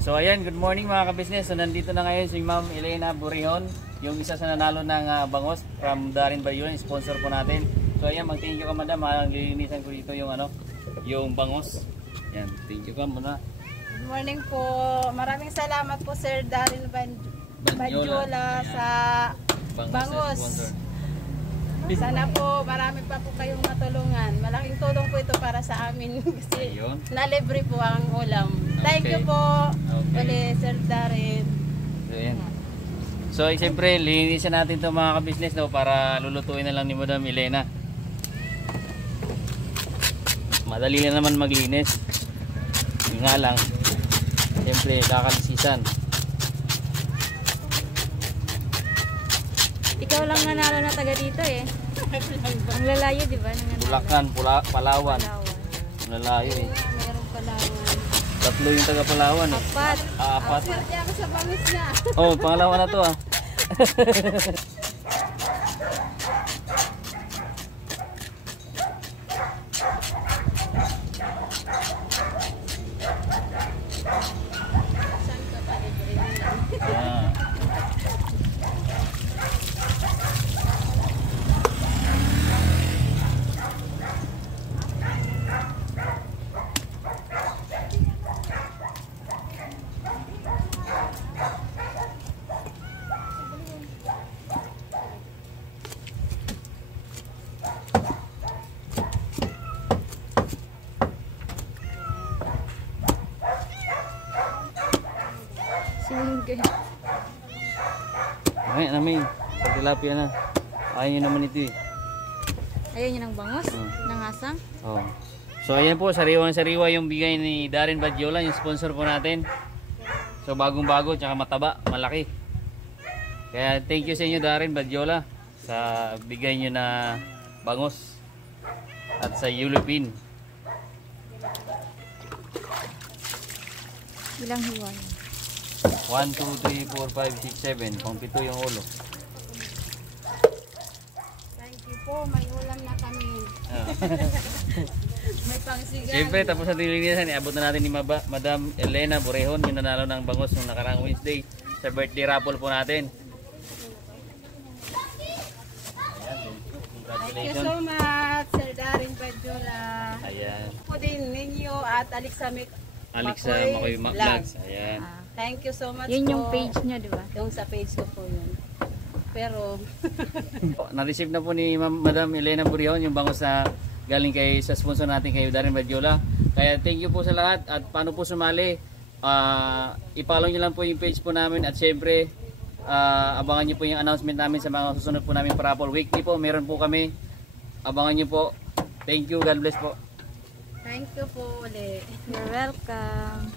So ayan, good morning mga ka-business. So nandito na ngayon si Ma'am Elena Burihon, yung isa sa nanalo ng bangos from Darin Bayulan, sponsor po natin. So ayan, mag-thank you ka madam, lilinisan ko dito yung yung bangos. Yan, thank you ka muna. Good morning po. Maraming salamat po Sir Darin Banjola sa bangos. Sana po marami pa po kayong matulungan. Malaking tulong po ito para sa amin kasi nalibre po ang ulam. Thank you po. Uli Sir Darin. So siyempre linisan natin ito mga ka-business para lulutuin na lang ni Madam Elena. Madali lang naman maglinis. Yun nga lang, siyempre kakalisisan. Ikaw lang nanalo na taga dito eh. Ang lalayo, di ba? Bulacan, Palawan. Ang lalayo eh. Mayroong Palawan. Tatlo yung taga Palawan eh. Apat. Swerte ako sa bangos niya. Oh, pangalawa na to ah. Ay, namin. Pagtilapia na. Ayaw nyo naman ito eh. Ayaw nyo ng bangos? Ng asang? Oh. So ayan po, sariwang-sariwa yung bigay ni Darin Badyola, yung sponsor po natin. So bagong-bago, tsaka mataba, malaki. Kaya thank you sa inyo Darin Badyola sa bigay nyo na bangos at sa Yulupin. Ilang hiwa? 1, 2, 3, 4, 5, 6, 7. Pang-pito yung ulo. Thank you po. May ulam na kami. May pangsigan. Siyempre, tapos sa nilinisan, iabot na natin ni Madam Elena Burihon, yung nanalo ng bangos nung nakarang Wednesday sa birthday raffle po natin. Thank you so much, Sir Darin Badjola. Ayan. Po din ninyo at Alexa Makoy Vlogs. Ayan. Thank you so much. Yun po. yung page niya, di ba? Yung sa page ko po yun. Pero Na-receive na po ni Madam Elena Burihon yung bangos na galing sa sponsor natin kay Darin Badyola. Kaya thank you po sa lahat at paano po sumali. I-follow nyo lang po yung page po namin at syempre abangan nyo po yung announcement namin sa mga susunod po namin raffle. Weekly po meron po kami. Abangan nyo po. Thank you. God bless po. thank you po ulit. You're welcome.